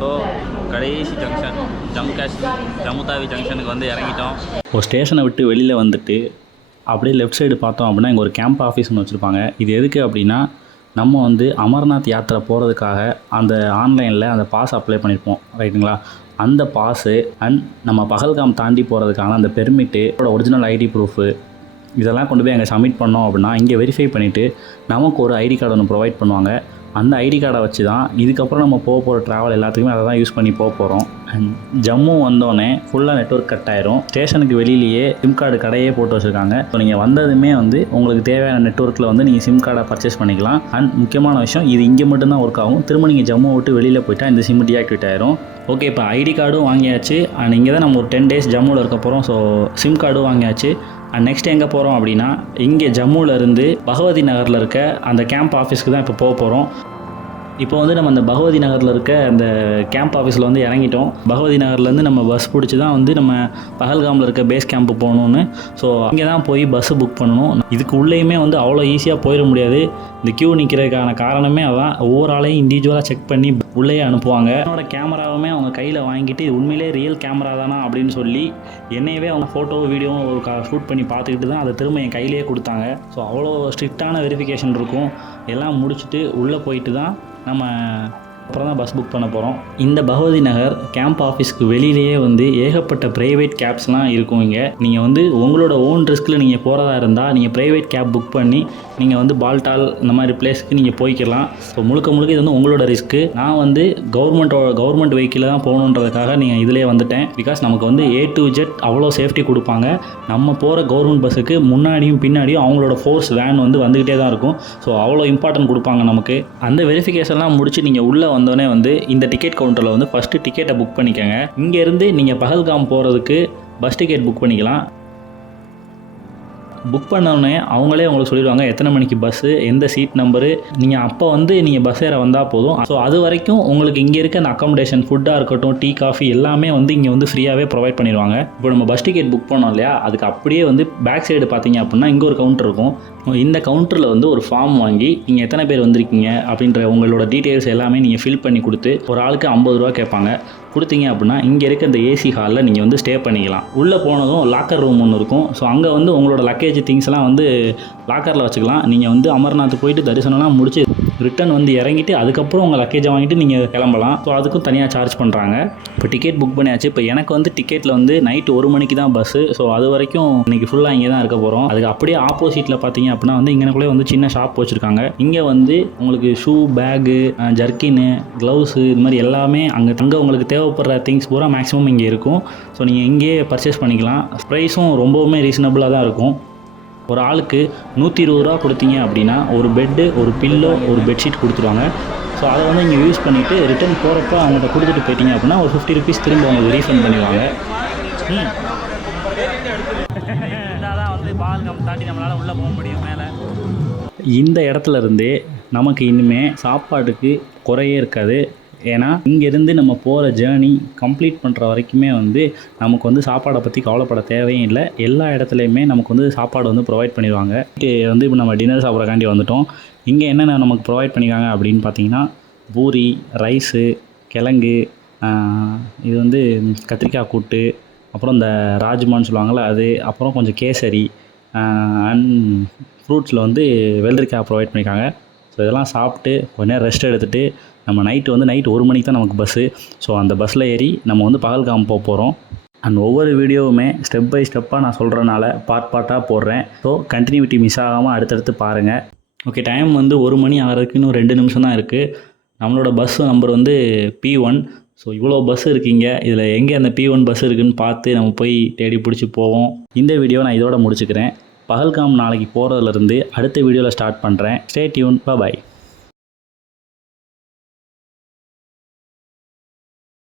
So கடைசி junction Jammu Kashmir Jammu தாவி ஜங்ஷனுக்கு வந்து இறங்கிட்டோம். ஒரு ஸ்டேஷனை விட்டு வெளியில் வந்துட்டு அப்படியே லெஃப்ட் சைடு பார்த்தோம் அப்படின்னா இங்கே ஒரு கேம்ப் ஆஃபீஸ் ஒன்று வச்சுருப்பாங்க. இது எதுக்கு அப்படின்னா நம்ம வந்து அமர்நாத் யாத்திரை போகிறதுக்காக அந்த ஆன்லைனில் அந்த பாஸ் அப்ளை பண்ணியிருப்போம் ரைட்டுங்களா அந்த பாஸு அண்ட் நம்ம பகல்காம் தாண்டி போகிறதுக்கான அந்த பெர்மிட்டு ஒரிஜினல் ஐடி ப்ரூஃபு இதெல்லாம் கொண்டு போய் அங்கே சப்மிட் பண்ணோம் அப்படின்னா இங்கே வெரிஃபை பண்ணிவிட்டு நமக்கு ஒரு ஐடி கார்டு ஒன்று ப்ரொவைட் பண்ணுவாங்க. அந்த ஐடி கார்டை வச்சு தான் இதுக்கப்புறம் நம்ம போக போகிற ட்ராவல் எல்லாத்துக்குமே அதை தான் யூஸ் பண்ணி போக போகிறோம். அண்ட் ஜம்மு வந்தோடனே ஃபுல்லாக நெட்ஒர்க் கட் ஆயிரும். ஸ்டேஷனுக்கு வெளியிலேயே சிம் கார்டு கடையே போட்டு வச்சுருக்காங்க. ஸோ நீங்கள் வந்ததுமே வந்து உங்களுக்கு தேவையான நெட்ஒர்க்கில் வந்து நீங்கள் சிம் கார்டை பர்ச்சேஸ் பண்ணிக்கலாம். அண்ட் முக்கியமான விஷயம் இது இங்கே மட்டும்தான் ஒர்க் ஆகும். திரும்ப நீங்கள் ஜம்மு விட்டு வெளியில் போயிட்டால் இந்த சிம் டீஆக்டிவேட் ஆயிரும். ஓகே இப்போ ஐடி கார்டும் வாங்கியாச்சு. அண்ட் இங்கே தான் நம்ம ஒரு டென் டேஸ் ஜம்முவில் இருக்க போகிறோம் ஸோ சிம் கார்டும் வாங்கியாச்சு. அண்ட் நெக்ஸ்ட் எங்கே போகிறோம் அப்படின்னா இங்கே ஜம்முவில் இருந்து பகவதி நகரில் இருக்க அந்த கேம்ப் ஆஃபீஸ்க்கு தான் இப்போ போக போகிறோம் இப்போ வந்து நம்ம அந்த பகவதி நகரில் இருக்க அந்த கேம்ப் ஆஃபீஸில் வந்து இறங்கிட்டோம். பகவதி நகர்லேருந்து நம்ம பஸ் பிடிச்சி தான் வந்து நம்ம பகல்காமில் இருக்க பேஸ் கேம்ப்பு போகணுன்னு ஸோ அங்கே தான் போய் பஸ்ஸு புக் பண்ணணும். இதுக்கு உள்ளேயுமே வந்து அவ்வளோ ஈஸியாக போயிட முடியாது. இந்த க்யூ நிற்கிறதுக்கான காரணமே அதான். ஒவ்வொரு ஆளையும் இண்டிவிஜுவலாக செக் பண்ணி உள்ளேயே அனுப்புவாங்க. என்னோட கேமராவுமே அவங்க கையில் வாங்கிட்டு இது உண்மையிலே ரியல் கேமரா தானா அப்படின்னு சொல்லி என்னையவே அவங்க ஃபோட்டோ வீடியோ ஒரு ஷூட் பண்ணி பார்த்துக்கிட்டு தான் அதை திரும்ப என் கையிலேயே கொடுத்தாங்க. ஸோ அவ்வளோ ஸ்ட்ரிக்டான வெரிஃபிகேஷன் இருக்கும். எல்லாம் முடிச்சுட்டு உள்ளே போயிட்டு தான் நம்ம அப்புறம் தான் பஸ் புக் பண்ண போகிறோம் இந்த பகவதி நகர் கேம்ப் ஆஃபீஸ்க்கு வெளியிலேயே வந்து ஏகப்பட்ட ப்ரைவேட் கேப்ஸ்லாம் இருக்கும் இங்கே. நீங்கள் வந்து உங்களோட ஓன் ரிஸ்கில் நீங்கள் போகிறதா இருந்தால் நீங்கள் ப்ரைவேட் கேப் புக் பண்ணி நீங்கள் வந்து பால்டால் இந்த மாதிரி பிளேஸ்க்கு நீங்கள் போய்க்கலாம் ஸோ முழுக்க முழுக்க இது வந்து உங்களோட ரிஸ்க்கு நான் வந்து கவர்மெண்ட்டோட கவர்மெண்ட் வெஹிக்கிளில் தான் போகணுன்றதுக்காக நீங்கள் இதிலே வந்துட்டேன். பிகாஸ் நமக்கு வந்து ஏ டு ஜெட் அவ்வளோ சேஃப்டி கொடுப்பாங்க. நம்ம போகிற கவர்மெண்ட் பஸ்ஸுக்கு முன்னாடியும் பின்னாடியும் அவங்களோட ஃபோர்ஸ் வேன் வந்து வந்துக்கிட்டே தான் இருக்கும். ஸோ அவ்வளோ இம்பார்ட்டன்ட் கொடுப்பாங்க நமக்கு. அந்த வெரிஃபிகேஷன்லாம் முடிச்சு நீங்கள் உள்ளே வந்தோடனே வந்து இந்த டிக்கெட் கவுண்டரில் வந்து ஃபஸ்ட்டு டிக்கெட்டை புக் பண்ணிக்கோங்க. இங்கேருந்து நீங்கள் பகல்காம் போகிறதுக்கு பஸ் டிக்கெட் புக் பண்ணிக்கலாம். புக் பண்ணோடனே அவங்களே உங்களுக்கு சொல்லிடுவாங்க எத்தனை மணிக்கு பஸ்ஸு எந்த சீட் நம்பரு நீங்கள் அப்போ வந்து நீங்கள் பஸ் ஏற வந்தால் போதும். ஸோ அது வரைக்கும் உங்களுக்கு இங்கே இருக்க அந்த அக்காமடேஷன் ஃபுட்டாக இருக்கட்டும் டீ காஃபி எல்லாமே வந்து இங்கே வந்து ஃப்ரீயாகவே ப்ரொவைட் பண்ணிடுவாங்க. இப்போ நம்ம பஸ் டிக்கெட் புக் பண்ணோம் இல்லையா அதுக்கு அப்படியே வந்து பேக் சைடு பார்த்தீங்க அப்படின்னா இங்கே ஒரு கவுண்டர் இருக்கும். இந்த கவுண்டரில் வந்து ஒரு ஃபார்ம் வாங்கி நீங்கள் எத்தனை பேர் வந்திருக்கீங்க? அப்படின்ற உங்களோட டீட்டெயில்ஸ் எல்லாமே நீங்கள் ஃபில் பண்ணி கொடுத்து ஒரு ஆளுக்கு ஐம்பது ரூபா கேட்பாங்க. கொடுத்தீங்க அப்படின்னா இங்கே இருக்க இந்த ஏசி ஹாலில் நீங்கள் வந்து ஸ்டே பண்ணிக்கலாம். உள்ளே போனதும் லாக்கர் ரூம் ஒன்று இருக்கும். ஸோ அங்கே வந்து உங்களோட லக்கேஜ் திங்ஸ்லாம் வந்து லாக்கரில் வச்சுக்கலாம். நீங்கள் வந்து அமர்நாத் போயிட்டு தரிசனம்லாம் முடிச்சு ரிட்டன் வந்து இறங்கிட்டு அதுக்கப்புறம் உங்கள் லக்கேஜை வாங்கிட்டு நீங்கள் கிளம்பலாம். ஸோ அதுக்கும் தனியாக சார்ஜ் பண்ணுறாங்க இப்போ டிக்கெட் புக் பண்ணியாச்சு. இப்போ எனக்கு வந்து டிக்கெட்டில் வந்து நைட்டு ஒரு மணிக்கு தான் பஸ்ஸு ஸோ அது வரைக்கும் இன்னைக்கு ஃபுல்லாக இங்கே தான் இருக்க போகிறோம் அதுக்கு அப்படியே ஆப்போசிட்டில் பார்த்தீங்க அப்படின்னா வந்து இங்கனக்குள்ளே வந்து சின்ன ஷாப் வச்சுருக்காங்க. இங்கே வந்து உங்களுக்கு ஷூ பேகு ஜர்க்கின்னு க்ளவுஸு இது மாதிரி எல்லாமே அங்கே அங்கே உங்களுக்கு தேவைப்படுற திங்ஸ் பூரா மேக்ஸிமம் இங்கே இருக்கும். ஸோ நீங்கள் இங்கேயே பர்ச்சேஸ் பண்ணிக்கலாம். ப்ரைஸும் ரொம்பவுமே ரீசனபுளாக தான் இருக்கும். ஒரு ஆளுக்கு நூற்றி இருபது ரூபா கொடுத்தீங்க அப்படின்னா ஒரு பெட்டு ஒரு பில்லோ ஒரு பெட்ஷீட் கொடுத்துருவாங்க. ஸோ அதை வந்து நீங்கள் யூஸ் பண்ணிவிட்டு ரிட்டர்ன் போகிறப்ப அவங்கள்ட்ட கொடுத்துட்டு போயிட்டீங்க அப்படின்னா ஒரு ஃபிஃப்டி ருபீஸ் திரும்ப அவங்களுக்கு ரீஃபண்ட் பண்ணிடுவாங்க. தான் வந்து பால்கம் தாண்டி நம்மளால் உள்ளே போக முடியும் மேலே இந்த இடத்துல இருந்தே நமக்கு இனிமே சாப்பாட்டுக்கு குறையே இருக்காது. ஏன்னா இங்கேருந்து நம்ம போகிற ஜேர்னி கம்ப்ளீட் பண்ணுற வரைக்குமே வந்து நமக்கு வந்து சாப்பாடை பற்றி கவலைப்பட தேவையும் இல்லை. எல்லா இடத்துலையுமே நமக்கு வந்து சாப்பாடு வந்து ப்ரொவைட் பண்ணிடுவாங்க. இது வந்து இப்போ நம்ம டின்னர் சாப்பிட்றக்காண்டி வந்துட்டோம். இங்கே என்னென்ன நமக்கு ப்ரொவைட் பண்ணிக்காங்க அப்படின்னு பார்த்தீங்கன்னா பூரி ரைஸு கிழங்கு இது வந்து கத்திரிக்காய் கூட்டு அப்புறம் இந்த ராஜ்மான்னு சொல்லுவாங்கள்ல அது அப்புறம் கொஞ்சம் கேசரி அண்ட் ஃப்ரூட்ஸில் வந்து வெள்ளரிக்காய் ப்ரொவைட் பண்ணியிருக்காங்க ஸோ இதெல்லாம் சாப்பிட்டு கொஞ்ச நேரம் ரெஸ்ட் எடுத்துகிட்டு நம்ம நைட்டு வந்து நைட் ஒரு மணிக்கு தான் நமக்கு பஸ்ஸு ஸோ அந்த பஸ்ஸில் ஏறி நம்ம வந்து பகல்காம் போக போகிறோம் அண்ட் ஒவ்வொரு வீடியோவுமே ஸ்டெப் பை ஸ்டெப்பாக நான் சொல்கிறனால பார்ட் பார்ட்டாக போடுறேன். ஸோ கண்டினியூட்டி மிஸ் ஆகாமல் அடுத்தடுத்து பாருங்கள் ஓகே டைம் வந்து ஒரு மணி ஆகிறதுக்கு இன்னும் ரெண்டு நிமிஷம் தான் இருக்குது நம்மளோட பஸ் நம்பர் வந்து பி ஒன் ஸோ இவ்வளோ பஸ் இருக்கீங்க. இதில் எங்கே அந்த பி ஒன் பஸ் இருக்குன்னு பார்த்து நம்ம போய் தேடி பிடிச்சி போவோம். இந்த வீடியோ நான் இதோட முடிச்சுக்கிறேன். பகல்காம் நாளைக்கு போகிறதுலேருந்து அடுத்த வீடியோவில் ஸ்டார்ட் பண்ணுறேன் ஸ்டே டியூன் பாய்